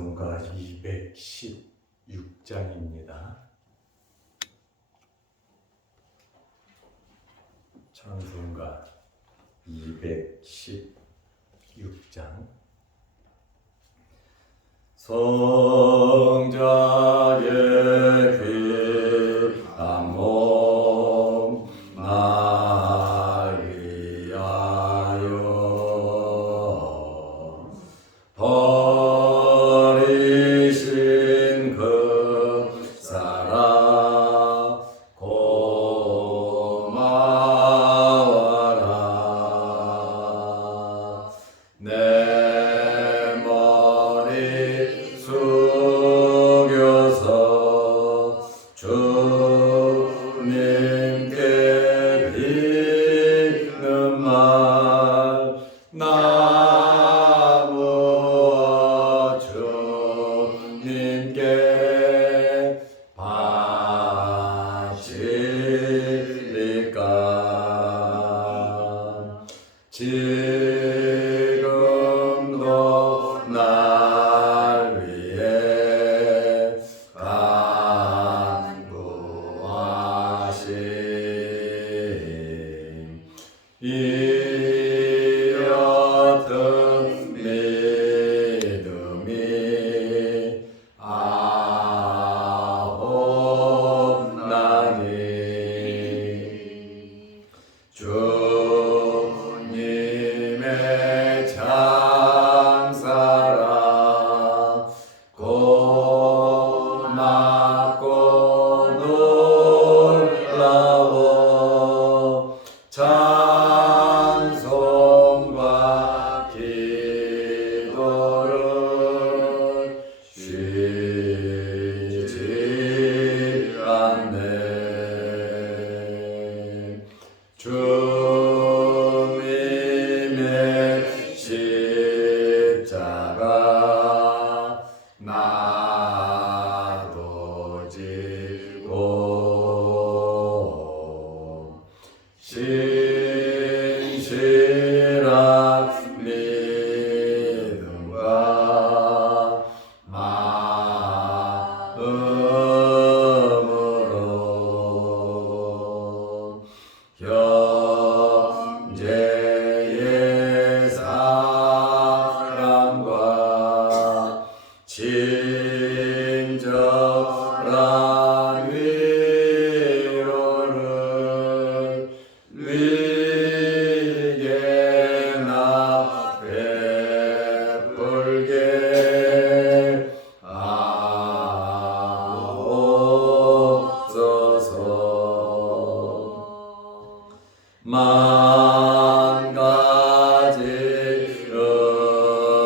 찬송가 216장입니다. 찬송가 216장. 성자의 귀한 몸 날 위하여 버리신 그 사랑 고마워라. 내 머리 숙여서 주님께 빚는 말 나무어 주님께 바칠리까. 지금도 날 위해 간구하심 이 어떤 믿음이 아옵나니. 주님의 참사랑 고맙고 놀라워 찬송과 기도를 쉬지 않네. 주님의 십자가 나도 지고 신실한 믿음과 마음으로 현재의 사랑과 친절한 위로를 위게나 베풀게 하옵소서. 만 가지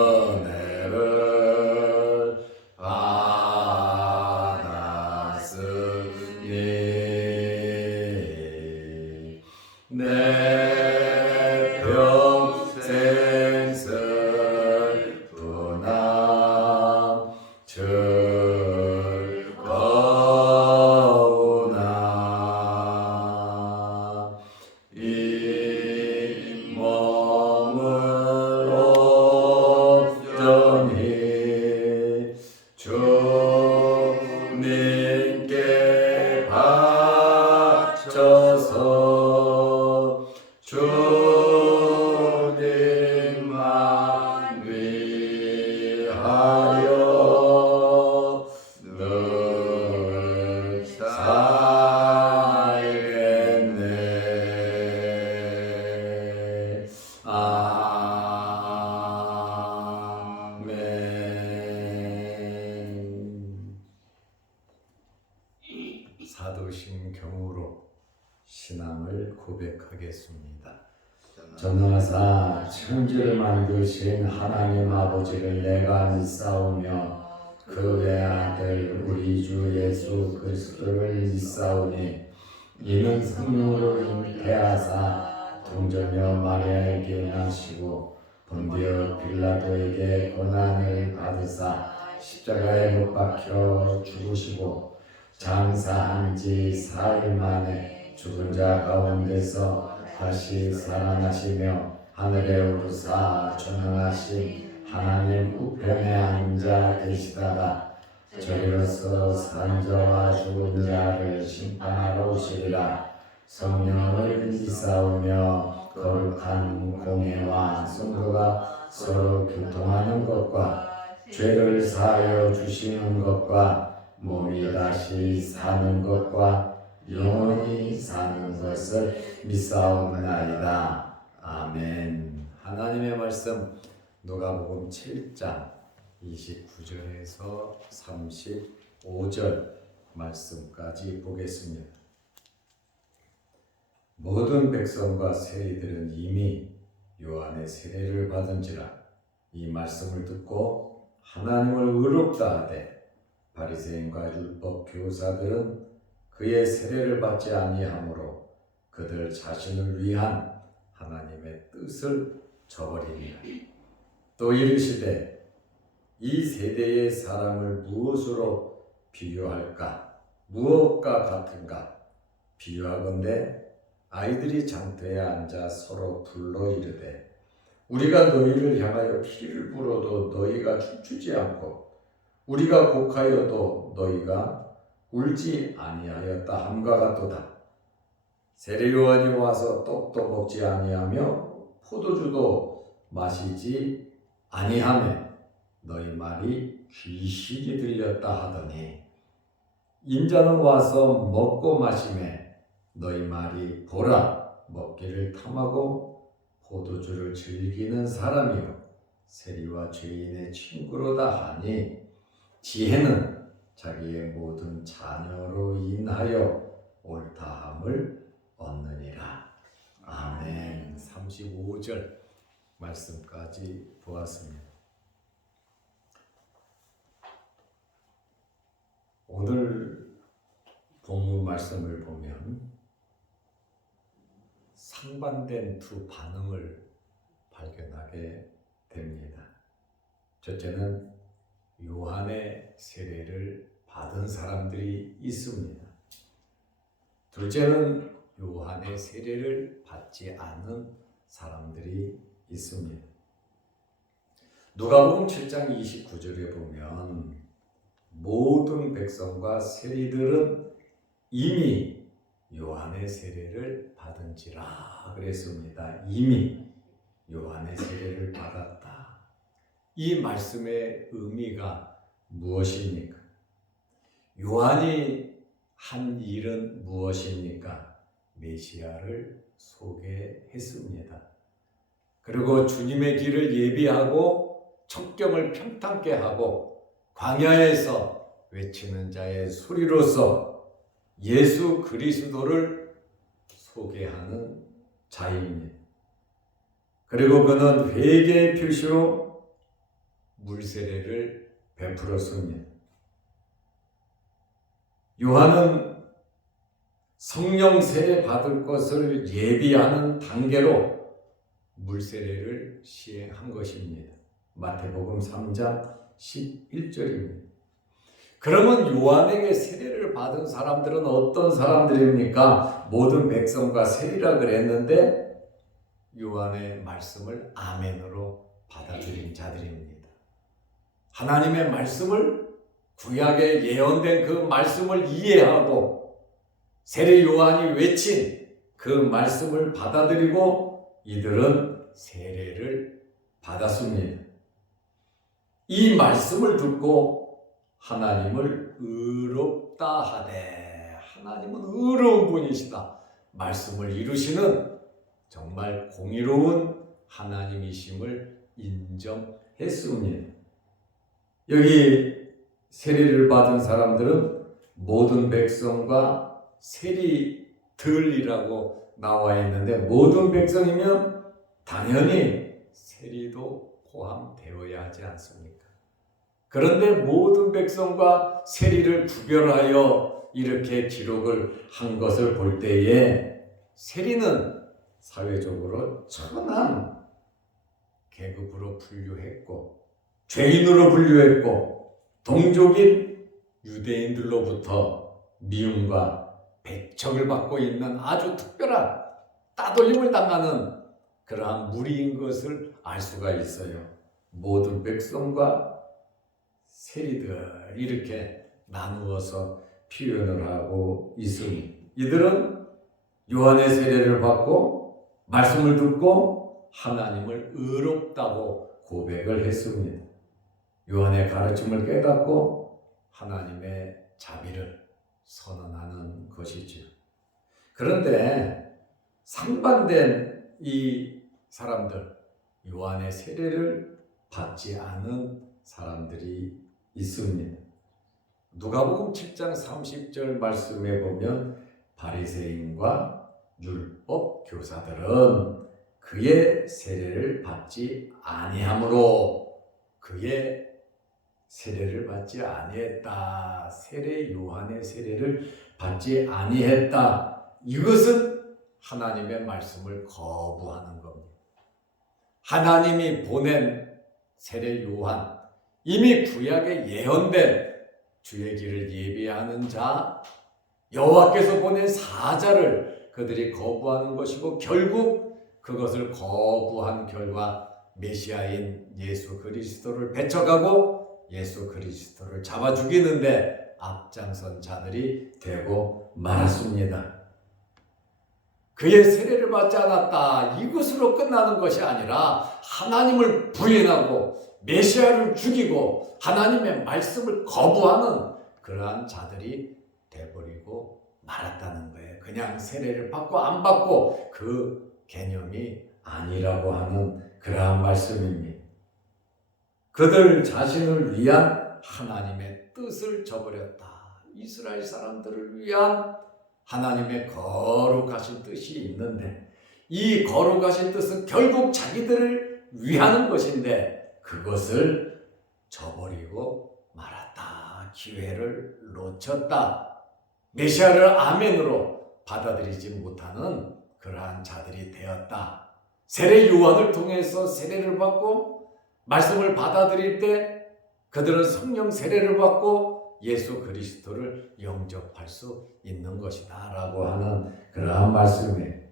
은혜를 받았으니 내 평생 슬프나 즐거우나 이 몸을 온전히 주님께 바쳐서 주님만 위하여 늘 살겠네. 아멘. 사도신 경우로 신앙을 고백하겠습니다. 전능하사 천지를 만드신 하나님 아버지를 내가 믿사오며 그 외아들 우리 주 예수 그리스도를 믿사오니 이는 성령으로 잉태하사 동정녀 마리아에게 나시고 본디오 빌라도에게 고난을 받으사 십자가에 못 박혀 죽으시고 장사한 지 4일 만에 죽은 자 가운데서 다시 살아나시며 하늘에 오르사 전능하신 하나님 우편에 앉아 계시다가 저리로서 산자와 죽은 자를 심판하러 오시리라. 성령을 믿사오며 거룩한 공회와 성도가 서로 교통하는 것과 죄를 사하여 주시는 것과 몸이 다시 사는 것과 영원히 사는 것을 믿사옵나이다. 아멘. 하나님의 말씀 누가복음 7장 29절에서 35절 말씀까지 보겠습니다. 모든 백성과 세리들은 이미 요한의 세례를 받은지라. 이 말씀을 듣고 하나님을 의롭다 하되 바리새인과 율법 교사들은 그의 세례를 받지 아니하므로 그들 자신을 위한 하나님의 뜻을 저버리니라. 또 이르시되 이 세대의 사람을 무엇으로 비유할까? 무엇과 같은가? 비유하건대 아이들이 장터에 앉아 서로 불러 이르되 우리가 너희를 향하여 피를 불어도 너희가 춤추지 않고 우리가 곡하여도 너희가 울지 아니하였다 함과 같도다. 세례 요한이 와서 떡도 먹지 아니하며 포도주도 마시지 아니하매 너희 말이 귀신이 들렸다 하더니 인자는 와서 먹고 마시매 너희 말이 보라 먹기를 탐하고 포도주를 즐기는 사람이요 세리와 죄인의 친구로다 하니 지혜는 자기의 모든 자녀로 인하여 옳다함을 얻느니라. 아멘. 35절 말씀까지 보았습니다. 오늘 본문 말씀을 보면 상반된 두 반응을 발견하게 됩니다. 첫째는 요한의 세례를 받은 사람들이 있습니다. 둘째는 요한의 세례를 받지 않은 사람들이 있습니다. 누가복음 7장 29절에 보면 모든 백성과 세리들은 이미 요한의 세례를 받은지라 그랬습니다. 이미 요한의 세례를 받았다. 이 말씀의 의미가 무엇입니까? 요한이 한 일은 무엇입니까? 메시아를 소개했습니다. 그리고 주님의 길을 예비하고 척경을 평탄케 하고 광야에서 외치는 자의 소리로서 예수 그리스도를 소개하는 자입니다. 그리고 그는 회개의 표시로 물세례를 베풀었습니다. 요한은 성령 세례 받을 것을 예비하는 단계로 물세례를 시행한 것입니다. 마태복음 3장 11절입니다. 그러면 요한에게 세례를 받은 사람들은 어떤 사람들입니까? 모든 백성과 세리라 그랬는데 요한의 말씀을 아멘으로 받아들인 자들입니다. 하나님의 말씀을 구약에 예언된 그 말씀을 이해하고 세례 요한이 외친 그 말씀을 받아들이고 이들은 세례를 받았습니다. 이 말씀을 듣고 하나님을 의롭다 하되 하나님은 의로운 분이시다. 말씀을 이루시는 정말 공의로운 하나님이심을 인정했습니다. 여기 세례를 받은 사람들은 모든 백성과 세리들이라고 나와 있는데 모든 백성이면 당연히 세리도 포함되어야 하지 않습니까? 그런데 모든 백성과 세리를 구별하여 이렇게 기록을 한 것을 볼 때에 세리는 사회적으로 천한 계급으로 분류했고 죄인으로 분류했고 동족인 유대인들로부터 미움과 배척을 받고 있는 아주 특별한 따돌림을 당하는 그러한 무리인 것을 알 수가 있어요. 모든 백성과 세리들 이렇게 나누어서 표현을 하고 있으니 이들은 요한의 세례를 받고 말씀을 듣고 하나님을 의롭다고 고백을 했습니다. 요한의 가르침을 깨닫고 하나님의 자비를 선언하는 것이죠. 그런데 상반된 이 사람들, 요한의 세례를 받지 않은 사람들이 있습니다. 누가복음 7장 30절 말씀에 보면 바리새인과 율법 교사들은 그의 세례를 받지 아니하므로 그의 세례를 받지 아니했다. 세례 요한의 세례를 받지 아니했다. 이것은 하나님의 말씀을 거부하는 겁니다. 하나님이 보낸 세례 요한, 이미 구약에 예언된 주의 길을 예비하는 자, 여호와께서 보낸 사자를 그들이 거부하는 것이고 결국 그것을 거부한 결과 메시아인 예수 그리스도를 배척하고 예수 그리스도를 잡아 죽이는데 앞장선 자들이 되고 말았습니다. 그의 세례를 받지 않았다. 이것으로 끝나는 것이 아니라 하나님을 부인하고 메시아를 죽이고 하나님의 말씀을 거부하는 그러한 자들이 돼버리고 말았다는 거예요. 그냥 세례를 받고 안 받고 그 개념이 아니라고 하는 그러한 말씀입니다. 그들 자신을 위한 하나님의 뜻을 저버렸다. 이스라엘 사람들을 위한 하나님의 거룩하신 뜻이 있는데 이 거룩하신 뜻은 결국 자기들을 위하는 것인데 그것을 저버리고 말았다. 기회를 놓쳤다. 메시아를 아멘으로 받아들이지 못하는 그러한 자들이 되었다. 세례 요한을 통해서 세례를 받고 말씀을 받아들일 때 그들은 성령 세례를 받고 예수 그리스도를 영접할 수 있는 것이다 라고 하는 그러한 말씀이에요.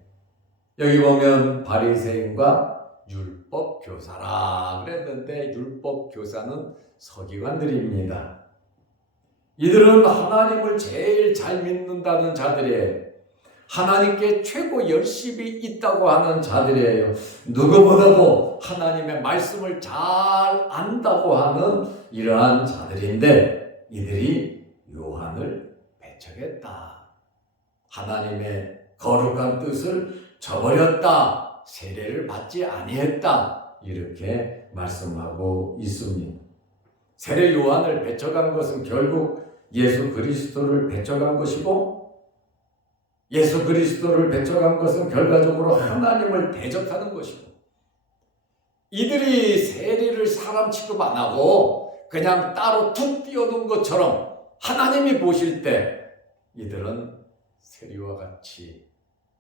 여기 보면 바리새인과 율법 교사라 그랬는데 율법 교사는 서기관들입니다. 이들은 하나님을 제일 잘 믿는다는 자들이에요. 하나님께 최고 열심히 있다고 하는 자들이에요. 누구보다도 하나님의 말씀을 잘 안다고 하는 이러한 자들인데 이들이 요한을 배척했다. 하나님의 거룩한 뜻을 저버렸다. 세례를 받지 아니했다. 이렇게 말씀하고 있습니다. 세례 요한을 배척한 것은 결국 예수 그리스도를 배척한 것이고 예수 그리스도를 배척한 것은 결과적으로 하나님을 대적하는 것이고 이들이 세례를 사람 취급 안 하고 그냥 따로 툭 띄워둔 것처럼 하나님이 보실 때 이들은 세리와 같이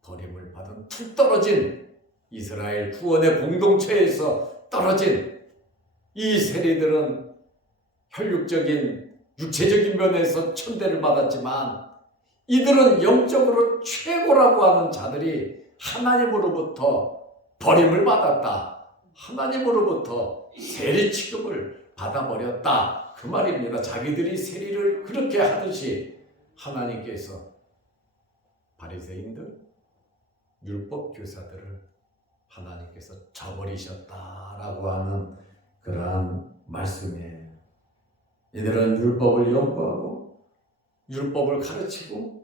버림을 받은 툭 떨어진 이스라엘 구원의 공동체에서 떨어진 이 세리들은 혈육적인 육체적인 면에서 천대를 받았지만 이들은 영적으로 최고라고 하는 자들이 하나님으로부터 버림을 받았다. 하나님으로부터 세리 취급을 받아버렸다. 그 말입니다. 자기들이 세리를 그렇게 하듯이 하나님께서 바리새인들, 율법 교사들을 하나님께서 저버리셨다라고 하는 그러한 말씀이에요. 이들은 율법을 연구하고 율법을 가르치고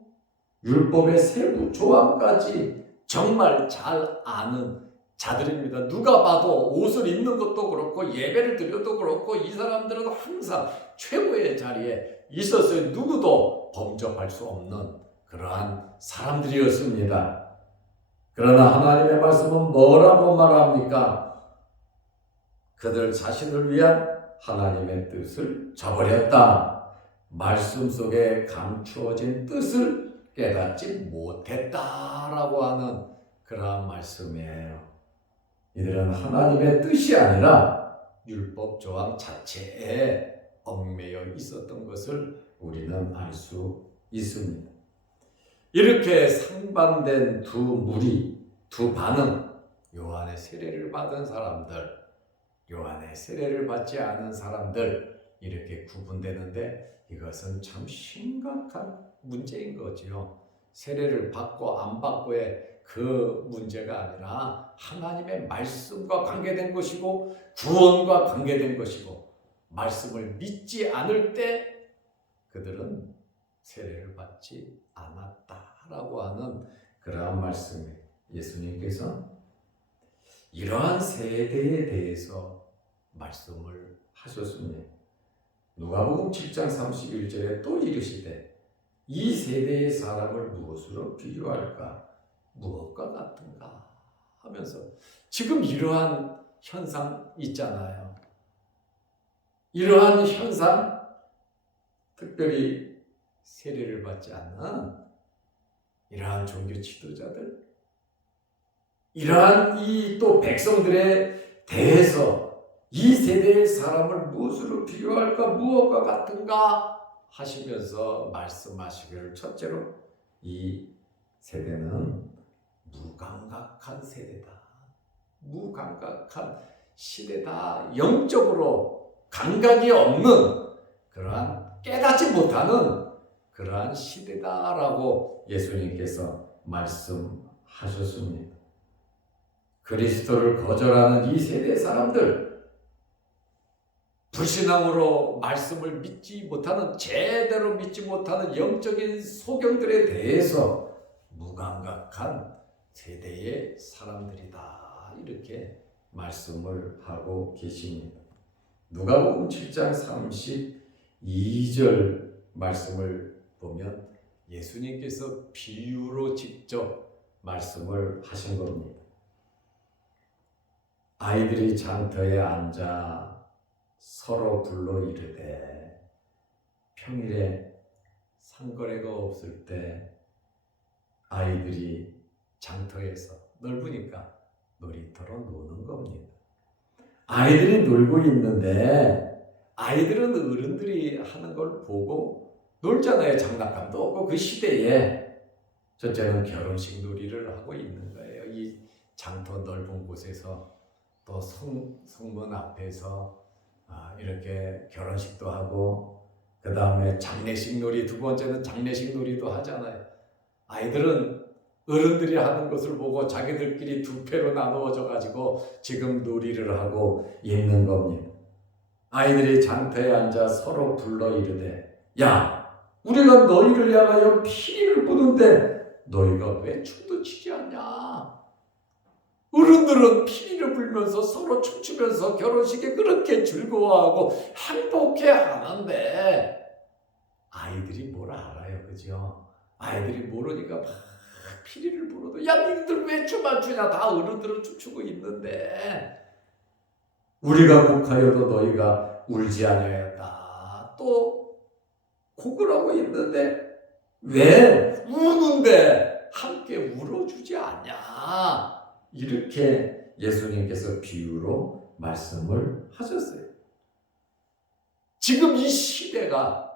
율법의 세부 조항까지 정말 잘 아는 자들입니다. 누가 봐도 옷을 입는 것도 그렇고 예배를 드려도 그렇고 이 사람들은 항상 최고의 자리에 있었어요. 누구도 범접할 수 없는 그러한 사람들이었습니다. 그러나 하나님의 말씀은 뭐라고 말합니까? 그들 자신을 위한 하나님의 뜻을 저버렸다. 말씀 속에 감추어진 뜻을 깨닫지 못했다라고 하는 그러한 말씀이에요. 이들은 하나님의 뜻이 아니라 율법 조항 자체에 얽매여 있었던 것을 우리는 알 수 있습니다. 이렇게 상반된 두 무리, 두 반응, 요한의 세례를 받은 사람들, 요한의 세례를 받지 않은 사람들 이렇게 구분되는데 이것은 참 심각한 문제인 거지요. 세례를 받고 안 받고의 그 문제가 아니라 하나님의 말씀과 관계된 것이고 구원과 관계된 것이고 말씀을 믿지 않을 때 그들은 세례를 받지 않았다라고 하는 그러한 말씀에 예수님께서 이러한 세대에 대해서 말씀을 하셨습니다. 누가복음 7장 31절에 또 이르시되 이 세대의 사람을 무엇으로 비유할까? 무엇과 같은가? 하면서 지금 이러한 현상 있잖아요. 이러한 현상, 특별히 세례를 받지 않는 이러한 종교 지도자들, 이러한 이 또 백성들에 대해서 이 세대의 사람을 무엇으로 비교할까, 무엇과 같은가 하시면서 말씀하시기를 첫째로 이 세대는 무감각한 세대다. 무감각한 시대다. 영적으로 감각이 없는 그러한 깨닫지 못하는 그러한 시대다라고 예수님께서 말씀하셨습니다. 그리스도를 거절하는 이 세대 사람들, 불신앙으로 말씀을 믿지 못하는, 제대로 믿지 못하는 영적인 소경들에 대해서 무감각한 세대의 사람들이다. 이렇게 말씀을 하고 계십니다. 누가복음 7장 32절 말씀을 보면 예수님께서 비유로 직접 말씀을 하신 겁니다. 아이들이 장터에 앉아 서로 불러 이르되, 평일에 상거래가 없을 때 아이들이 장터에서 넓으니까 놀이터로 노는 겁니다. 아이들이 놀고 있는데 아이들은 어른들이 하는 걸 보고 놀잖아요. 장난감도 없고 그 시대에 첫째는 결혼식 놀이를 하고 있는 거예요. 이 장터 넓은 곳에서 또 성문 앞에서 이렇게 결혼식도 하고 그 다음에 장례식 놀이, 두 번째는 장례식 놀이도 하잖아요. 아이들은 어른들이 하는 것을 보고 자기들끼리 두 패로 나누어져 가지고 지금 놀이를 하고 있는 겁니다. 아이들이 장터에 앉아 서로 불러 이르되, 야, 우리가 너희를 향하여 피를 부는데 너희가 왜 춤도 추지 않냐? 어른들은 피리를 불면서 서로 춤추면서 결혼식에 그렇게 즐거워하고 행복해 하는데 아이들이 뭘 알아요, 그죠? 아이들이 모르니까 막 피리를 불어도, 야, 니들 왜 춤 안 추냐? 다 어른들은 춤추고 있는데 우리가 곡하여도 너희가 울지 아니하였다. 또 곡을 하고 있는데 왜 우는데 함께 울어주지 않냐? 이렇게 예수님께서 비유로 말씀을 하셨어요. 지금 이 시대가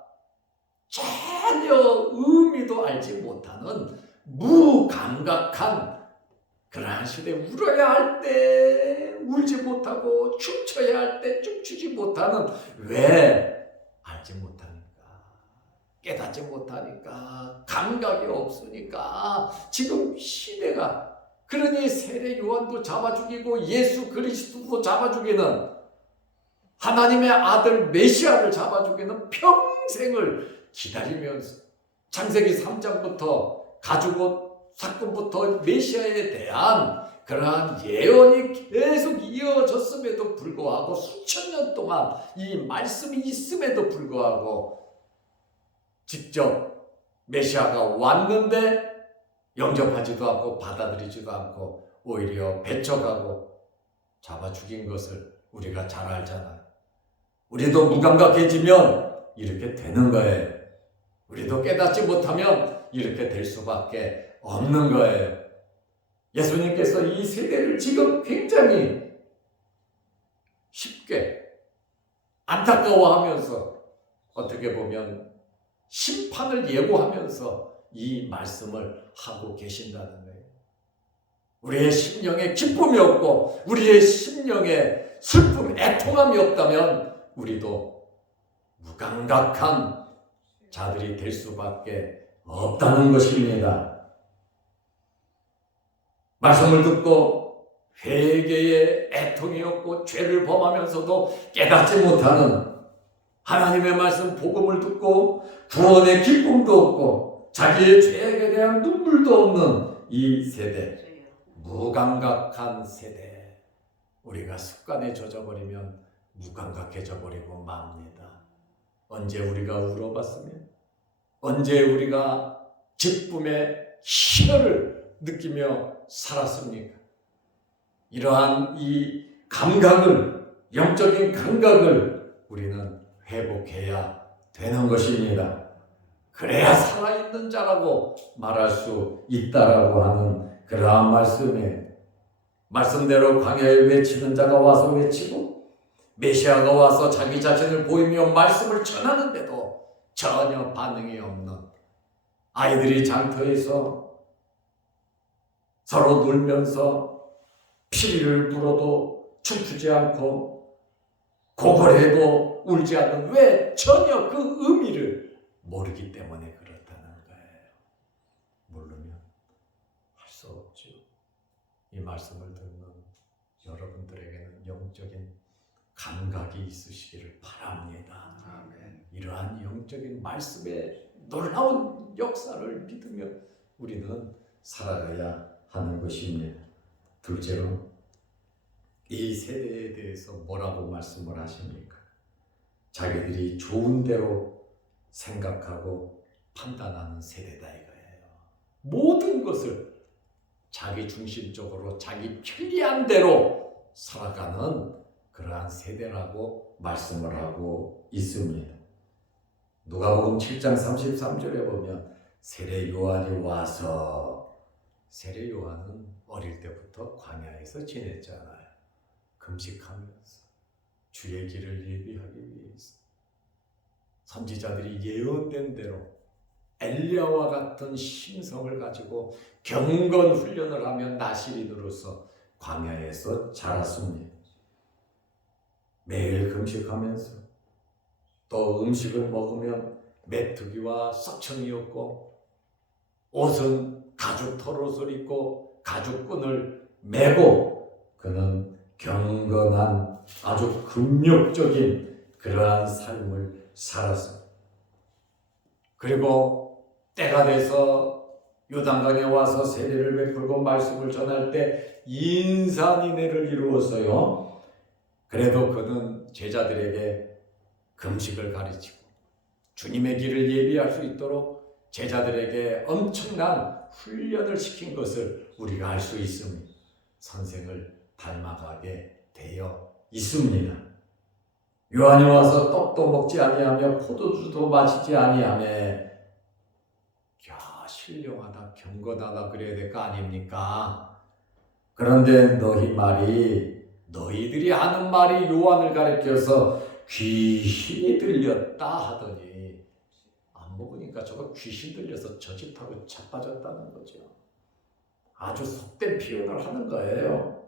전혀 의미도 알지 못하는 무감각한 그러한 시대, 울어야 할 때 울지 못하고 춤춰야 할 때 춤추지 못하는, 왜? 알지 못하니까, 깨닫지 못하니까, 감각이 없으니까 지금 시대가, 그러니 세례 요한도 잡아 죽이고 예수 그리스도도 잡아 죽이는, 하나님의 아들 메시아를 잡아 죽이는 평생을 기다리면서 창세기 3장부터 가죽옷 사건부터 메시아에 대한 그러한 예언이 계속 이어졌음에도 불구하고 수천 년 동안 이 말씀이 있음에도 불구하고 직접 메시아가 왔는데 영접하지도 않고 받아들이지도 않고 오히려 배척하고 잡아 죽인 것을 우리가 잘 알잖아요. 우리도 무감각해지면 이렇게 되는 거예요. 우리도 깨닫지 못하면 이렇게 될 수밖에 없는 거예요. 예수님께서 이 세대를 지금 굉장히 쉽게 안타까워하면서, 어떻게 보면 심판을 예고하면서 이 말씀을 하고 계신다는 거예요. 우리의 심령에 기쁨이 없고 우리의 심령에 슬픔, 애통함이 없다면 우리도 무감각한 자들이 될 수밖에 없다는 것입니다. 말씀을 듣고 회개에 애통이 없고 죄를 범하면서도 깨닫지 못하는, 하나님의 말씀 복음을 듣고 구원의 기쁨도 없고 자기의 죄에 대한 눈물도 없는 이 세대, 무감각한 세대, 우리가 습관에 젖어버리면 무감각해져 버리고 맙니다. 언제 우리가 울어봤으며, 언제 우리가 기쁨의 희열을 느끼며 살았습니까? 이러한 이 감각을, 영적인 감각을 우리는 회복해야 되는 것입니다. 그래야 살아있는 자라고 말할 수 있다라고 하는 그러한 말씀에, 말씀대로 광야에 외치는 자가 와서 외치고 메시아가 와서 자기 자신을 보이며 말씀을 전하는데도 전혀 반응이 없는 아이들이 장터에서 서로 놀면서 피리를 불어도 춤추지 않고 고걸해도 울지 않는, 왜? 전혀 그 의미를 모르기 때문에 그렇다는 거예요. 모르면 할 수 없죠. 이 말씀을 듣는 여러분들에게는 영적인 감각이 있으시기를 바랍니다. 아멘. 이러한 영적인 말씀의 놀라운 역사를 믿으며 우리는 살아가야 하는 것입니다. 둘째로, 이 세대에 대해서 뭐라고 말씀을 하십니까? 자기들이 좋은 대로 생각하고 판단하는 세대다 이거예요. 모든 것을 자기 중심적으로 자기 편리한 대로 살아가는 그러한 세대라고 말씀을 하고 있습니다. 누가복음 7장 33절에 보면 세례 요한이 와서, 세례 요한은 어릴 때부터 광야에서 지냈잖아요. 금식하면서 주의 길을 예비하기 위해서 선지자들이 예언된 대로 엘리야와 같은 심성을 가지고 경건 훈련을 하며 나시린으로서 광야에서 자랐습니다. 매일 금식하면서 또 음식을 먹으면 메뚜기와 석청이었고, 옷은 가죽 털옷을 입고 가죽끈을 메고, 그는 경건한 아주 금욕적인 그러한 삶을 살았습니다. 그리고 때가 돼서 요단강에 와서 세례를 베풀고 말씀을 전할 때 인산인해를 이루었어요. 그래도 그는 제자들에게 금식을 가르치고 주님의 길을 예비할 수 있도록 제자들에게 엄청난 훈련을 시킨 것을 우리가 알 수 있습니다. 선생을 닮아가게 되어 있습니다. 요한이 와서 떡도 먹지 아니하며 포도주도 마시지 아니하며, 야, 신령하다, 경건하다 그래야 될 거 아닙니까? 그런데 너희들이 하는 말이 요한을 가리켜서 귀신이 들렸다 하더니, 안 먹으니까 저거 귀신 들려서 저짓하고 자빠졌다는 거죠. 아주 속된 표현을 하는 거예요.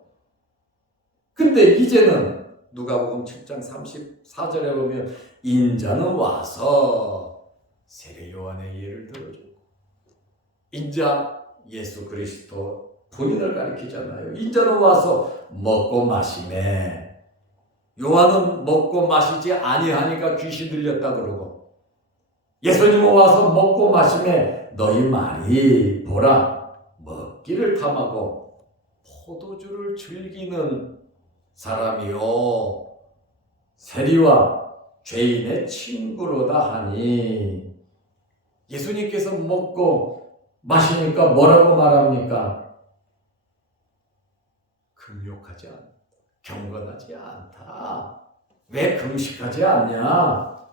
근데 이제는 누가복음 7장 34절에 보면 인자는 와서 세례 요한의 예를 들어주고, 인자 예수 그리스도 본인을 가리키잖아요. 인자는 와서 먹고 마시매, 요한은 먹고 마시지 아니하니까 귀신 들렸다 그러고, 예수님은 와서 먹고 마시매 너희 말이 보라 먹기를 탐하고 포도주를 즐기는 사람이요 세리와 죄인의 친구로다 하니, 예수님께서 먹고 마시니까 뭐라고 말합니까? 금욕하지 않다, 경건하지 않다. 왜 금식하지 않냐?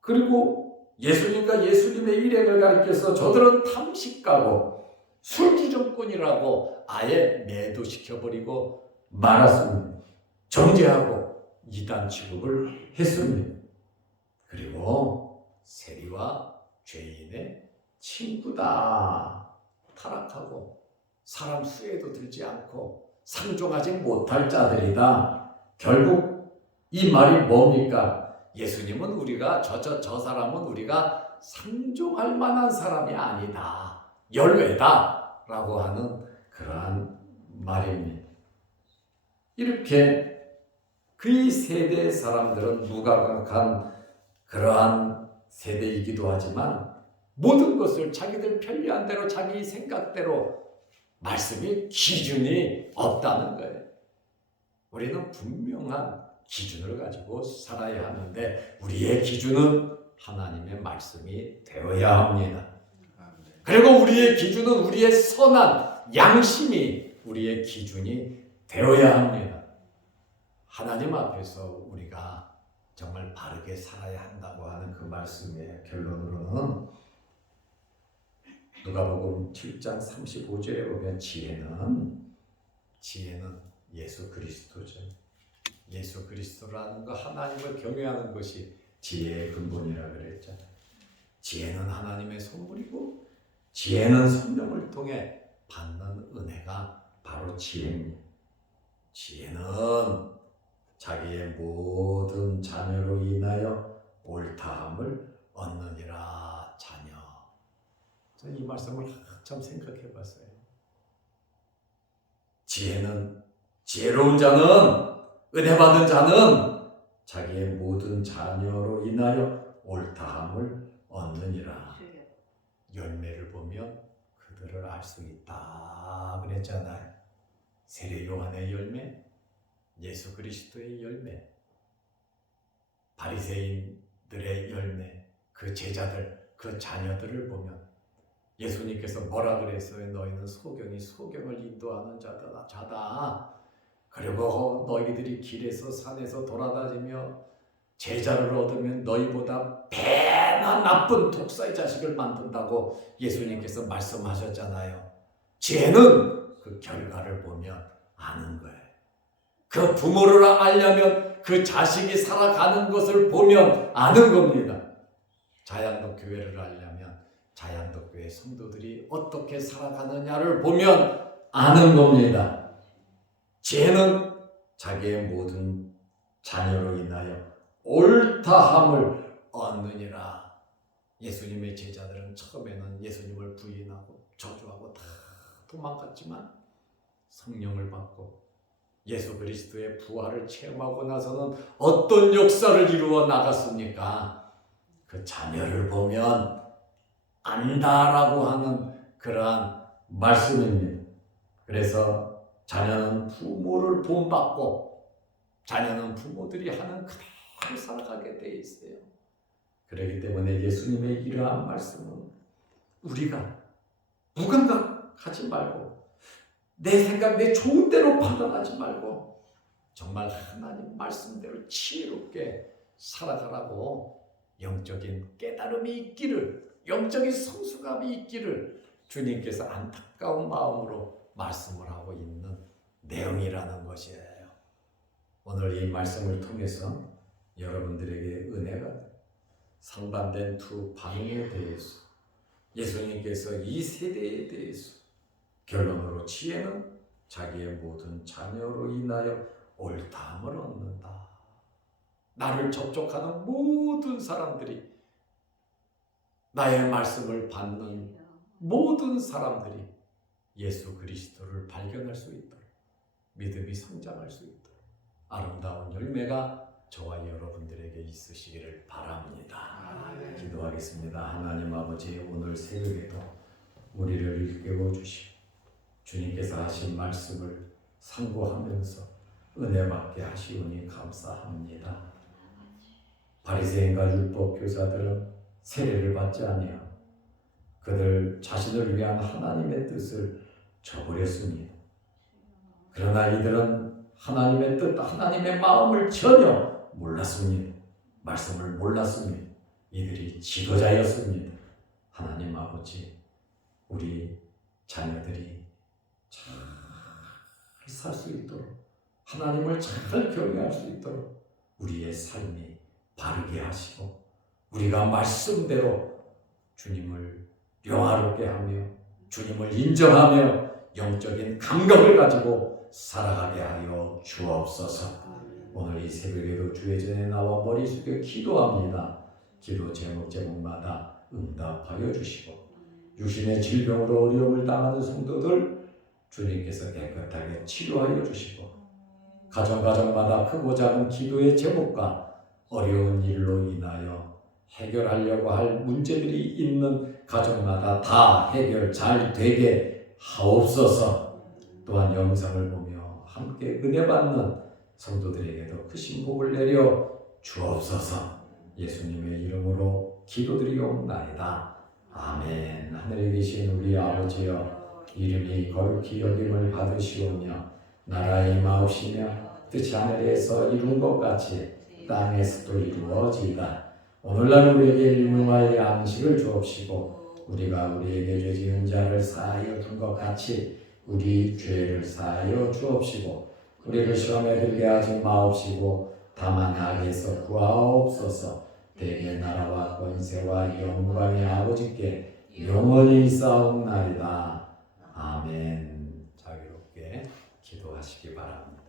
그리고 예수님과 예수님의 일행을 가리켜서 저들은 탐식가고 술주정꾼이라고 아예 매도시켜버리고 말았습니다. 정죄하고 이단 취급을 했습니다. 그리고 세리와 죄인의 친구다, 타락하고 사람 수에도 들지 않고 상종하지 못할 자들이다. 결국 이 말이 뭡니까? 예수님은 우리가 저 사람은 우리가 상종할 만한 사람이 아니다. 열외다. 라고 하는 그러한 말입니다. 이렇게 그 세대의 사람들은 무감각한 그러한 세대이기도 하지만 모든 것을 자기들 편리한 대로 자기 생각대로 말씀이 기준이 없다는 거예요. 우리는 분명한 기준을 가지고 살아야 하는데 우리의 기준은 하나님의 말씀이 되어야 합니다. 그리고 우리의 기준은 우리의 선한 양심이 우리의 기준이 되어야 합니다. 하나님 앞에서 우리가 정말 바르게 살아야 한다고 하는 그 말씀의 결론으로는 누가복음 7장 35절에 보면 지혜는 예수 그리스도죠. 예수 그리스도라는 거 하나님을 경외하는 것이 지혜의 근본이라 그랬잖아요. 지혜는 하나님의 선물이고 지혜는 성령을 통해 받는 은혜가 바로 지혜입니다. 지혜는 자기의 모든 자녀로 인하여 옳다함을 얻느니라. 자녀. 저는 이 말씀을 한참 생각해 봤어요. 지혜는 지혜로운 자는 은혜 받은 자는 자기의 모든 자녀로 인하여 옳다함을 얻느니라. 열매를 보면 그들을 알 수 있다 그랬잖아요. 세례 요한의 열매, 예수 그리스도의 열매, 바리새인들의 열매, 그 제자들, 그 자녀들을 보면 예수님께서 뭐라 그랬어요? 너희는 소경을 인도하는 자다. 그리고 너희들이 길에서 산에서 돌아다니며 제자를 얻으면 너희보다 배나 나쁜 독사의 자식을 만든다고 예수님께서 말씀하셨잖아요. 지혜는 그 결과를 보면 아는 거예요. 그 부모를 알려면 그 자식이 살아가는 것을 보면 아는 겁니다. 자양독 교회를 알려면 자양독 교회 성도들이 어떻게 살아가느냐를 보면 아는 겁니다. 지혜는 자기의 모든 자녀로 인하여 옳다함을 얻느니라. 예수님의 제자들은 처음에는 예수님을 부인하고 저주하고 다 도망갔지만 성령을 받고 예수 그리스도의 부활을 체험하고 나서는 어떤 역사를 이루어 나갔습니까? 그 자녀를 보면 안다라고 하는 그러한 말씀입니다. 그래서 자녀는 부모를 본받고 자녀는 부모들이 하는 그대로 살아가게 돼 있어요. 그렇기 때문에 예수님의 이러한 말씀은 우리가 무감각하지 말고 내 생각, 내 좋은 대로 판단하지 말고 정말 하나님 말씀대로 지혜롭게 살아가라고 영적인 깨달음이 있기를, 영적인 성숙함이 있기를 주님께서 안타까운 마음으로 말씀을 하고 있는 내용이라는 것이에요. 오늘 이 말씀을 통해서 여러분들에게 은혜가 상반된 두 방향에 대해서 예수님께서 이 세대에 대해서 결론으로 지혜는 자기의 모든 자녀로 인하여 옳다함을 얻는다. 나를 접촉하는 모든 사람들이, 나의 말씀을 받는 모든 사람들이 예수 그리스도를 발견할 수 있도록, 믿음이 성장할 수 있도록 아름다운 열매가 저와 여러분들에게 있으시기를 바랍니다. 기도하겠습니다. 하나님 아버지, 오늘 새벽에도 우리를 일깨워 주시고 주님께서 하신 말씀을 상고하면서 은혜 받게 하시오니 감사합니다. 바리새인과 율법 교사들은 세례를 받지 아니하고 그들 자신을 위한 하나님의 뜻을 저버렸습니다. 그러나 이들은 하나님의 뜻, 하나님의 마음을 전혀 몰랐습니다. 말씀을 몰랐습니다. 이들이 지도자였습니다. 하나님 아버지, 우리 자녀들이 잘 살 수 있도록, 하나님을 잘 경외할 수 있도록 우리의 삶이 바르게 하시고 우리가 말씀대로 주님을 영화롭게 하며 주님을 인정하며 영적인 감각을 가지고 살아가게 하여 주옵소서. 오늘 이 새벽에도 주의 전에 나와 머리 숙여 기도합니다. 기도 제목마다 응답하여 주시고 육신의 질병으로 어려움을 당하는 성도들 주님께서 깨끗하게 치료하여 주시고 가정마다 크고 작은 기도의 제목과 어려운 일로 인하여 해결하려고 할 문제들이 있는 가정마다 다 해결 잘 되게 하옵소서. 또한 영상을 보며 함께 은혜 받는 성도들에게도 크신 복을 내려 주옵소서. 예수님의 이름으로 기도드리옵나이다. 아멘. 하늘에 계신 우리 아버지여, 이름이 거룩히 여김을 받으시오며 나라의 임하옵시며 뜻이 하늘에서 이룬 것 같이 땅에서도 이루어지이다. 오늘날 우리에게 일용할 양식을 주옵시고 우리가 우리에게 죄 지은 자를 사하여 준 것 같이 우리 죄를 사하여 주옵시고 우리를 시험에 들게 하지 마옵시고 다만 악에서 구하옵소서. 대개 나라와 권세와 영광의 아버지께 영원히 있사옵나이다. 아멘. 자유롭게 기도하시기 바랍니다.